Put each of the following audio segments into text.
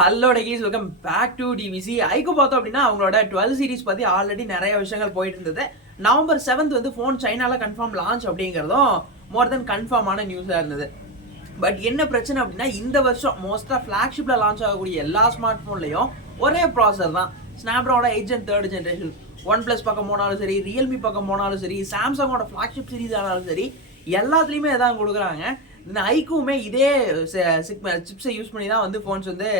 Hello days welcome back to TVC. ஐக்கு பார்த்தோம் அப்படின்னா அவங்களோட 12 சீரிஸ் பற்றி ஆல்ரெடி நிறைய விஷயங்கள் போயிட்டு இருந்தது. நவம்பர் 7th வந்து ஃபோன் சைனாவில் கன்ஃபார்ம் லான்ச் அப்படிங்கிறதும் மோர் தென் கன்ஃபார்மான நியூஸாக இருந்தது. பட் என்ன பிரச்சனை அப்படின்னா இந்த வருஷம் மோஸ்ட்டாக ஃப்ளாக்ஷிப்பில் லான்ச் ஆகக்கூடிய எல்லா ஸ்மார்ட் ஃபோன்லையும் ஒரே ப்ராசர் தான். ஸ்னாப்ட்ராகனோட 8th and 3rd generation. One plus பக்கம் போனாலும் சரி, ரியல்மி பக்கம் போனாலும் சரி, சாம்சங்கோட ஃப்ளாக்ஷிப் சீரிஸ் ஆனாலும் சரி, எல்லாத்துலேயுமே இதான் கொடுக்குறாங்க. இந்த ஐக்குமே இதே சிப்ஸை யூஸ் பண்ணி தான் வந்து ஃபோன்ஸ் வந்து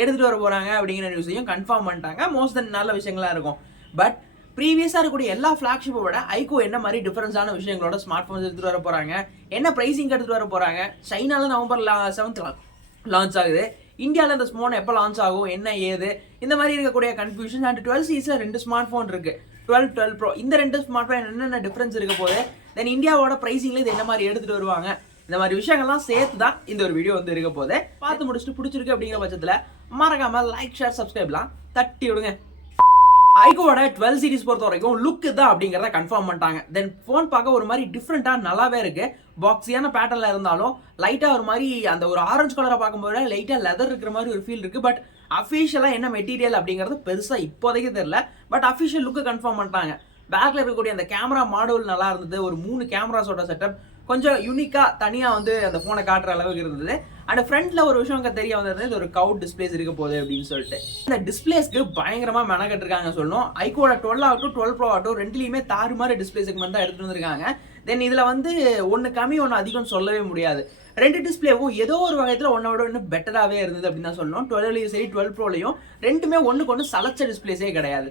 எடுத்துகிட்டு வர போகிறாங்க அப்படிங்கிற நியூஸையும் கன்ஃபார்ம் பண்ணிட்டாங்க. மோஸ்ட் தென் நல்ல விஷயங்களாக இருக்கும். பட் ப்ரீவியஸாக இருக்கக்கூடிய எல்லா ஃப்ளாக்ஷிப்பை விட ஐக்கோ என்ன மாதிரி டிஃபரன்ஸான விஷயங்களோட ஸ்மார்ட் ஃபோன்ஸ் எடுத்துகிட்டு வர போகிறாங்க, என்ன ப்ரைஸிங் எடுத்துகிட்டு வர போகிறாங்க, சைனாவில் நவம்பர் 7th லான்ச் ஆகுது, இந்தியாவில் இந்த ஸ்மார்ட் எப்போ லான்ச் ஆகும், என்ன ஏது, இந்த மாதிரி இருக்கக்கூடிய கன்ஃபியூஷன். அண்ட் 12 சீரிஸில் 2 ஸ்மார்ட் ஃபோன் இருக்குது, 12 ப்ரோ. இந்த 2 ஸ்மார்ட் ஃபோன் என்னென்ன டிஃப்ரென்ஸ் இருக்க போது, தென் இந்தியாவோட ப்ரைஸிங்கில் இது என்ன மாதிரி எடுத்துகிட்டு வருவாங்க, இந்த மாதிரி விஷயங்கள்லாம் சேர்த்து தான் இந்த ஒரு வீடியோ வந்து இருக்க போது. பார்த்து முடிச்சுட்டு பிடிச்சிருக்கு அப்படிங்கிற பட்சத்தில் மறக்காம லைக், ஷேர், சப்ஸ்கிரைப்லாம் தட்டி விடுங்க. ஐக்கோட 12 சீரிஸ் பொறுத்த வரைக்கும் லுக் தான் அப்படிங்கிறத கன்ஃபார்ம் பண்ணிட்டாங்க. தென் ஃபோன் பார்க்க ஒரு மாதிரி டிஃப்ரெண்ட்டாக நல்லாவே இருக்கு. பாக்ஸியான பேட்டர்ல இருந்தாலும் லைட்டாக ஒரு மாதிரி அந்த ஒரு ஆரஞ்சு கலரை பார்க்கும்போது லைட்டாக லெதர் இருக்கிற மாதிரி ஒரு ஃபீல் இருக்கு. பட் அஃபிஷியலாக என்ன மெட்டீரியல் அப்படிங்கிறது பெருசாக இப்போதைக்கு தெரியல. பட் அஃபிஷியல் லுக்கு கன்ஃபார்ம் பண்ணிட்டாங்க. பேக்ல இருக்கக்கூடிய அந்த கேமரா மாடல் நல்லா இருந்தது. ஒரு 3 கேமராஸோட செட்டப் கொஞ்சம் யூனிக்காக தனியாக வந்து அந்த ஃபோனை காட்டுற அளவுக்கு இருந்தது. அண்ட் ஃப்ரண்ட்ல ஒரு விஷயம் தெரிய வந்தது, இது ஒரு கவுட் டிஸ்பிளேஸ் இருக்க போகுது அப்படின்னு சொல்லிட்டு. இந்த டிஸ்பிளேஸ்க்கு பயங்கரமாக மெனக்கட்டிருக்காங்க சொல்லணும். ஐக்கோட 12 ஆகட்டும் 12 ப்ரோ ஆகட்டும் ரெண்டுலேயுமே தாறுமாறு டிஸ்பிளே செக்மெண்ட் தான் எடுத்துட்டு வந்திருக்காங்க. தென் இதில் வந்து ஒன்று கம்மி ஒன்று அதிகம் சொல்லவே முடியாது. 2 டிஸ்பிளேவும் ஏதோ ஒரு வகையில் ஒன்னோட இன்னும் பெட்டராகவே இருந்தது அப்படின்னு தான் சொல்லணும். 12லையும் சரி 12 ப்ரோலையும் ரெண்டுமே ஒன்றுக்கு ஒன்று சலச்ச டிஸ்பிளேஸே கிடையாது.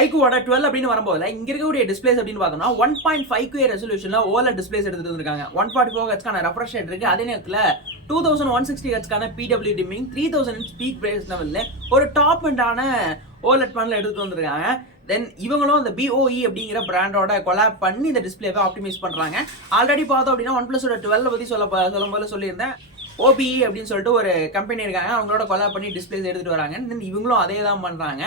ஐக்கோட 12 அப்படின்னு வரும்போது இங்க இருக்கக்கூடிய டிஸ்பிளேஸ் அப்படின்னு பார்த்தோம்னா 1.5K ரெசல்யூஷன்ல OLED டிஸ்பிளேஸ் எடுத்துட்டு வந்திருக்காங்க. 144 ஹெர்ட்ஸ்க்கான ரெஃப்ரெஷ் ரேட் இருக்கு. அதே நேரத்தில் 2160 ஹெர்ட்ஸ்க்கான PW டிம்மிங், 3000 பீக் பிரைஸ் லெவல்ல ஒரு டாப் அண்டான OLED பேனல் எடுத்துட்டு வந்திருக்காங்க. தென் இவங்களும் அந்த BOE அப்படிங்கிற பிராண்டோட கொலாப் பண்ணி இந்த டிஸ்பிளேவை ஆப்டிமைஸ் பண்றாங்க. ஆல்ரெடி பார்த்தோம் அப்படின்னா OnePlusோட 12 பத்தி சொல்லும்போது சொல்லியிருந்தேன். OBE அப்படின்னு சொல்லிட்டு ஒரு கம்பெனி இருக்காங்க, அவங்களோட கொலாப் பண்ணி டிஸ்பிளேஸ் எடுத்துட்டு வராங்க. தென் இவங்களும் அதே தான் பண்றாங்க.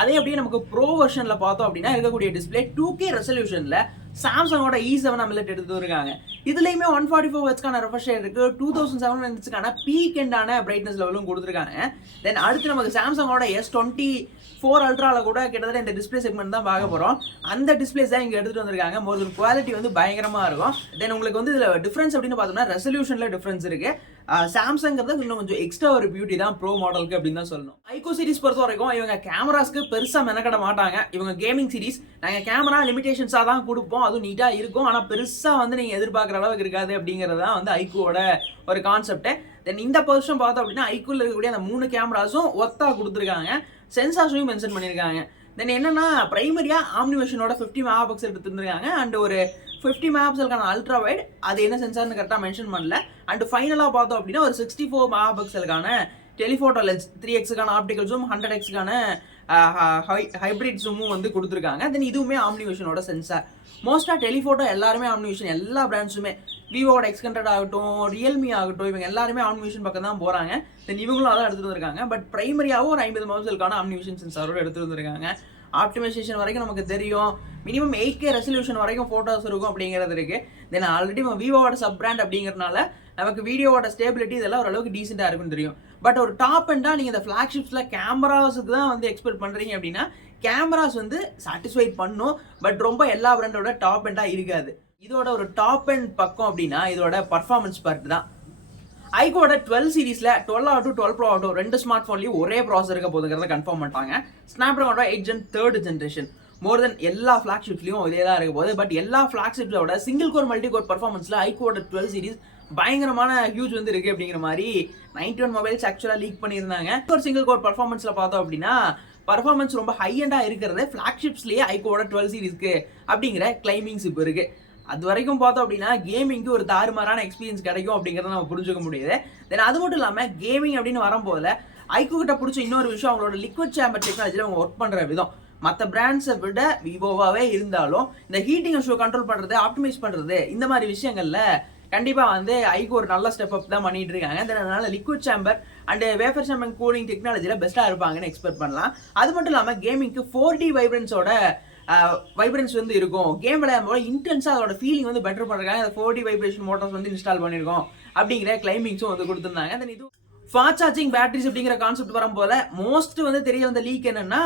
அதே அப்படியே நமக்கு ப்ரோ வெர்ஷன்ல பார்த்தோம் அப்படின்னா இருக்கக்கூடிய டிஸ்பிளே 2K ரெசல்யூஷன்ல சாம்சங்கோட E7 AMOLED எடுத்து இருக்காங்க. இதுலயுமே 144 ஹெர்ட்ஸ்க்கான ரெஃப்ரெஷ் ரேட் இருக்கு. 2700 நிட்ஸ்க்கான பீக் எண்டான பிரைட்னஸ் லெவலும் கொடுத்துருக்காங்க. தென் அடுத்து நமக்கு சாம்சங்கோட S24 அல்ட்ரால கூட கிட்டத்தட்ட இந்த டிஸ்பிளே செக்மெண்ட் தான் பார்க்க போறோம். அந்த டிஸ்பிளேஸ் தான் இங்க எடுத்துட்டு வந்திருக்காங்க. மோர் தென் குவாலிட்டி வந்து பயங்கரமா இருக்கும். தென் உங்களுக்கு வந்து இதுல டிஃபரன்ஸ் அப்படின்னு பார்த்தோம்னா ரெசல்யூஷன்ல டிஃபரன்ஸ் இருக்கு. சாம்சங்கிறது இன்னும் கொஞ்சம் எக்ஸ்ட்ரா ஒரு பியூட்டி தான் ப்ரோ மாடலுக்கு அப்படின்னு தான் சொல்லணும். ஐக்கோ சீரிஸ் பொறுத்த வரைக்கும் இவங்க கேமராஸ்க்கு பெருசா மெனக்கட மாட்டாங்க. இவங்க கேமிங் சீரிஸ், நாங்க கேமரா லிமிடேஷன்ஸா தான் கொடுப்போம், அதுவும் நீட்டா இருக்கும், ஆனா பெருசா வந்து நீங்க எதிர்பார்க்குற அளவுக்கு இருக்காது அப்படிங்கிறது தான் வந்து ஐக்கோட ஒரு கான்செப்ட். தென் இந்த பொசிஷன் பார்த்தோம் அப்படின்னா ஐக்கோல இருக்கக்கூடிய அந்த 3 கேமராஸும் ஒர்த்தா கொடுத்துருக்காங்க. சென்சார்ஸையும் மென்ஷன் பண்ணியிருக்காங்க. தென் என்னன்னா பிரைமரியா ஆம்னிவேஷனோட 50 மெகா பிக்சல் எடுத்துருக்காங்க. அண்ட் ஒரு 50 மெகா பிக்சலுக்கான அல்ட்ரா வைட், அது என்ன சென்சார்னு கரெக்டாக மென்ஷன் பண்ணல. அண்ட் ஃபைனலாக பார்த்தோம் அப்படின்னா ஒரு 64 மெகா பிக்சலுக்கான டெலிஃபோட்டோ லென்ஸ், 3xக்கான ஆப்டிகல் ஜூம், 100xக்கான ஹைப்ரிட் ஜூமும் வந்து கொடுத்துருக்காங்க. தென் இதுவுமே ஆம்னிவேஷனோட சென்சார். மோஸ்ட்டாக டெலிஃபோட்டோ எல்லாருமே ஆம்னிவேஷன், எல்லா பிராண்ட்ஸுமே விவோட X100 ஆகட்டும், ரியல்மி ஆகட்டும், இவங்க எல்லாருமே ஆம்னிவேஷன் பக்கம் தான் போகிறாங்க. தென் இவங்களும் அதான் எடுத்துகிட்டு வந்திருக்காங்க. பட் பிரைமரியாகவும் ஒரு 50 மெகாபிக்சலுக்கான ஆம்னிவேஷன் சென்சாரோட எடுத்துகிட்டு வந்திருக்காங்க. ஆப்டிமைசேஷன் வரைக்கும் நமக்கு தெரியும், மினிமம் 8K ரெசல்யூஷன் வரைக்கும் ஃபோட்டோஸ் இருக்கும் அப்படிங்கிறது இருக்கு. தென் ஆல்ரெடி விவோட சப் பிராண்ட் அப்படிங்கிறதுனால நமக்கு வீடியோவோட ஸ்டேபிலிட்டி இதெல்லாம் ஓரளவுக்கு டீசெண்டாக இருக்குன்னு தெரியும். பட் ஒரு டாப் எண்டாக நீங்கள் இந்த ஃப்ளாக்ஷிப்ஸில் கேமராஸுக்கு தான் வந்து எக்ஸ்பெக்ட் பண்ணுறீங்க அப்படின்னா கேமராஸ் வந்து சாட்டிஸ்ஃபைட் பண்ணும். பட் ரொம்ப எல்லா பிராண்டோட டாப் எண்டாக இருக்காது. இதோட ஒரு டாப் எண்ட் பக்கம் அப்படின்னா இதோட பர்ஃபார்மன்ஸ் பார்ட் தான். ஐக்கோட 12 சீரிஸ்ல 12 ஆகட்டும் 12 ப்ரோ ஆகட்டும் 2 ஸ்மார்ட் ஃபோன்லையும் ஒரே ப்ராசஸர் இருக்க போதுங்கிறத கன்ஃபார்ம் பண்ணிட்டாங்க. ஸ்னாப்ட்ராகனோட 8th and 3rd ஜென்ரேஷன். மோர் தென் எல்லா ஃபிளாக்ஷிப்ஸ்லையும் இதே தான் இருக்க போகுது. பட் எல்லா ஃபிளாக்ஷிப்ஸோட சிங்கிள் கோர் மல்டி கோர் பர்ஃபார்மன்ஸ்ல ஐக்கோட 12 சீரிஸ் பயங்கரமான ஹியூஜ் வந்து இருக்கு அப்படிங்கிற மாதிரி 91 மொபைல்ஸ் ஆக்சுவலாக லீக் பண்ணியிருந்தாங்க. ஒரு சிங்கிள் கோர் பர்ஃபார்மன்ஸ்ல பார்த்தோம் அப்படின்னா பர்ஃபார்மன்ஸ் ரொம்ப ஹை எண்டா இருக்கிறது ஃபிளாக்ஷிப்ஸ்லேயே ஐக்கோட 12 சீரிஸ்க்கு அப்படிங்கிற கிளைமிங்ஸ் இப்போ இருக்கு. அது வரைக்கும் பார்த்தோம் அப்படின்னா கேமிங்க்கு ஒரு தாறுமாறான எக்ஸ்பீரியன்ஸ் கிடைக்கும் அப்படிங்கிறத நம்ம புரிஞ்சுக்க முடியுது. தென் அது மட்டும் இல்லாமல் கேமிங் அப்படின்னு வரும்போது ஐக்கோ கிட்ட பிடிச்ச இன்னொரு விஷயம் அவங்களோட லிக்விட் சேம்பர் டெக்னாலஜியில் அவங்க ஒர்க் பண்ணுற விதம். மற்ற பிராண்ட்ஸை விட விவோவாகவே இருந்தாலும் இந்த ஹீட்டிங் இஷ்யூ கண்ட்ரோல் பண்ணுறது, ஆப்டிமைஸ் பண்ணுறது, இந்த மாதிரி விஷயங்களில் கண்டிப்பாக வந்து ஐக்கோ ஒரு நல்ல ஸ்டெப் அப் தான் பண்ணிட்டு இருக்காங்க. அதனால liquid chamber and wafer chamber cooling டெக்னாலஜியில் பெஸ்ட்டாக இருப்பாங்கன்னு எக்ஸ்பெக்ட் பண்ணலாம். அது மட்டும் இல்லாமல் கேமிங்க்கு 4D வைப்ரன்ஸோட வைப்ரன்ஸ் வந்து இருக்கும். கேம் விளையாடும்போது இன்டென்ஸாக அதோட ஃபீலிங் வந்து பெட்டர் பண்ணுறாங்க. அந்த 4D வைப்ரேஷன் மோட்டார்ஸ் வந்து இன்ஸ்டால் பண்ணியிருக்கோம் அப்படிங்கிற கிளைமிங்ஸும் வந்து கொடுத்துருந்தாங்க. தென் இது ஃபாஸ்ட் சார்ஜிங் பேட்டரிஸ் அப்படிங்கிற கான்செப்ட் வரும் போல மோஸ்ட் வந்து தெரிய வந்த லீக் என்னன்னா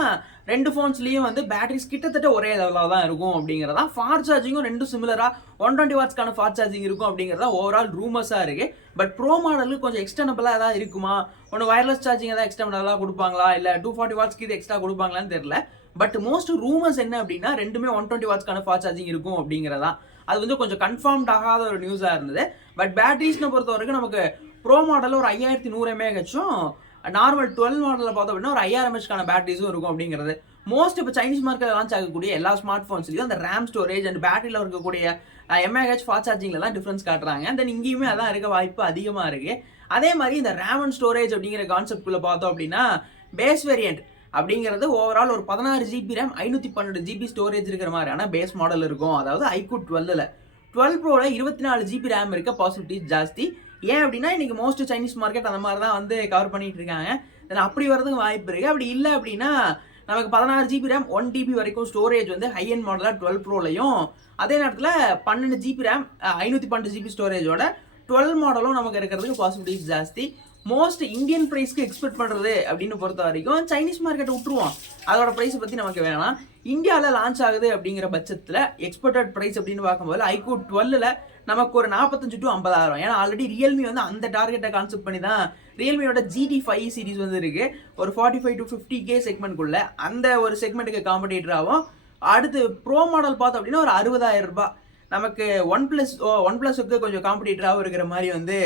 ரெண்டு ஃபோன்ஸ்லயும் வந்து பேட்டரிஸ் கிட்டத்தட்ட ஒரே லெவலாக தான் இருக்கும் அப்படிங்கிறதா. ஃபாஸ்ட் சார்ஜிங்கும் ரெண்டும் சிமிலரா 120 வாட்ஸ்க்கான ஃபாஸ்ட் சார்ஜிங் இருக்கும் அப்படிங்கிறதா ஓவரால் ரூமர்ஸா இருக்கு. பட் ப்ரோ மாடலுக்கு கொஞ்சம் எக்ஸ்டர்னபிளா ஏதாவது இருக்குமா, ஒன்று வயர்லெஸ் சார்ஜிங் ஏதாவது எக்ஸ்டர்னபிளா கொடுப்பாங்களா, இல்ல 240 வாட்ஸ்க்கு இது எக்ஸ்ட்ரா கொடுப்பாங்களான்னு தெரியல. பட் மோஸ்ட் ரூமர்ஸ் என்ன அப்படின்னா ரெண்டுமே 120 வாட்ஸ்க்கான ஃபாஸ்ட் சார்ஜிங் இருக்கும் அப்படிங்கிறதா. அது வந்து கொஞ்சம் கன்ஃபார்ம்ட் ஆகாத ஒரு நியூஸா இருந்தது. பட் பேட்டரிஸ்னு பொறுத்த வரைக்கும் நமக்கு ப்ரோ மாடலில் ஒரு 5100 mAhம், நார்மல் 12 மாடலில் பார்த்தோம் அப்படின்னா ஒரு 5000 mAhக்கான பேட்டரிஸும் இருக்கும் அப்படிங்கிறது. மோஸ்ட் இப்போ சைனீஸ் மார்க்கெட் லான்ச் ஆகக்கூடிய எல்லா ஸ்மார்ட் ஃபோன்ஸ்லையும் அந்த ரேம் ஸ்டோரேஜ் அண்ட் பேட்டரியில் இருக்கக்கூடிய mAh ஃபாஸ்ட் சார்ஜிங்கில் தான் டிஃப்ரென்ஸ் காட்டுறாங்க. தென் இங்கேயுமே அதான் இருக்க வாய்ப்பு அதிகமாக இருக்குது. அதே மாதிரி இந்த ரேம் அண்ட் ஸ்டோரேஜ் அப்படிங்கிற கான்செப்ட்குள்ளே பார்த்தோம் அப்படின்னா பேஸ் வேரியன்ட் அப்படிங்கிறது ஓவரால் ஒரு 16 GB ரேம் 512 GB ஸ்டோரேஜ் இருக்கிற மாதிரியான பேஸ் மாடல் இருக்கும். அதாவது iQOO 12ல் 12 ப்ரோவில் 24 GB ரேம் இருக்க பாசிபிலிட்டிஸ் ஜாஸ்தி. ஏன் அப்படின்னா இன்னைக்கு மோஸ்ட் சைனீஸ் மார்க்கெட் அந்த மாதிரி தான் வந்து கவர் பண்ணிட்டு இருக்காங்க. அப்படி வரதுக்கு வாய்ப்பு இருக்கு. அப்படி இல்லை அப்படின்னா நமக்கு 16 GB ரேம் 1 TB வரைக்கும் ஸ்டோரேஜ் வந்து ஹை எண்ட் மாடலாக 12 ப்ரோலையும், அதே நேரத்தில் 12 GB ரேம் 512 GB ஸ்டோரேஜோட 12 மாடலும் நமக்கு இருக்கிறதுக்கு பாசிபிலிட்டிஸ் ஜாஸ்தி. மோஸ்ட் இந்தியன் ப்ரைஸ்க்கு எக்ஸ்பெக்ட் பண்ணுறது அப்படின்னு பொறுத்த வரைக்கும் சைனீஸ் மார்க்கெட்டை விட்டுருவோம், அதோட ப்ரைஸை பற்றி நமக்கு வேணாம். இந்தியாவில் லான்ச் ஆகுது அப்படிங்கிற பட்சத்தில் எக்ஸ்பெக்டட் ப்ரைஸ் அப்படின்னு பார்க்கும்போது iQOO 12ல் நமக்கு ஒரு 45 to 50,000. ஏன்னா ஆல்ரெடி ரியல்மி வந்து அந்த டார்கெட்டை கான்செப்ட் பண்ணி தான் ரியல்மியோட GT5 சீரிஸ் வந்து இருக்கு. ஒரு 45 to 50K செக்மெண்ட்குள்ள அந்த ஒரு செக்மெண்ட்டுக்கு காம்படிட்டர் ஆகும். அடுத்து ப்ரோ மாடல் பார்த்தோம் அப்படின்னா ஒரு 60,000 ரூபாய் நமக்கு ஒன் பிளஸுக்கு கொஞ்சம் காம்படிட்டராகவும் இருக்கிற மாதிரி வந்து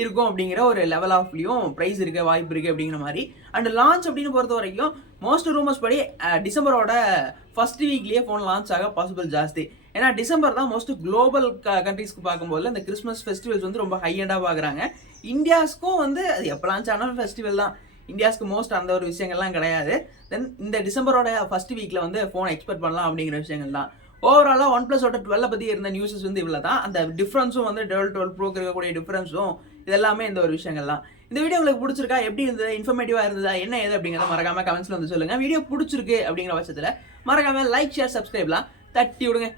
இருக்கும் அப்படிங்கிற ஒரு லெவல் ஆஃப்லையும் ப்ரைஸ் இருக்க வாய்ப்பு இருக்குது அப்படிங்கிற மாதிரி. அண்ட் லான்ச் அப்படின்னு பொறுத்த வரைக்கும் மோஸ்ட் ரூமர்ஸ் படி டிசம்பரோட ஃபர்ஸ்ட் வீக்லேயே ஃபோன் லான்ச் ஆக பாசிபிள் ஜாஸ்தி. ஏன்னா டிசம்பர் தான் மோஸ்ட் குளோபல் கண்ட்ரீஸ்க்கு பார்க்கும்போது இந்த கிறிஸ்மஸ் ஃபெஸ்டிவல்ஸ் வந்து ரொம்ப ஹை எண்டாக பார்க்குறாங்க. இந்தியாஸ்க்கும் வந்து அது எப்போ லான்ச் ஆனாலும் ஃபெஸ்டிவல் தான், இந்தியாஸ்க்கு மோஸ்ட் அந்த ஒரு விஷயங்கள்லாம் கிடையாது. தென் இந்த டிசம்பரோட ஃபர்ஸ்ட் வீக்கில் வந்து ஃபோனை எக்ஸ்பெக்ட் பண்ணலாம் அப்படிங்கிற விஷயங்கள் தான். ஓவராலாக ஒன் பிளஸோட 12 பற்றி இருந்த நியூஸஸ் வந்து இவ்வளோ தான். அந்த டிஃப்ரென்ஸும் வந்து 12 ப்ரோக்கு இருக்கக்கூடிய டிஃப்ரென்ஸும் இதெல்லாமே இந்த ஒரு விஷயங்கள் தான். இந்த வீடியோ உங்களுக்கு பிடிச்சிருக்கா, எப்படி இருந்தது, இன்ஃபர்மேட்டிவாக இருந்ததா, என்ன ஏது அப்படிங்கிறத மறக்காம கமெண்ட்ஸில் வந்து சொல்லுங்கள். வீடியோ பிடிச்சிருக்கு அப்படிங்கிற பட்சத்தில் மறக்காம லைக், ஷேர், சப்ஸ்கிரைப்லாம் தட்டி விடுங்க.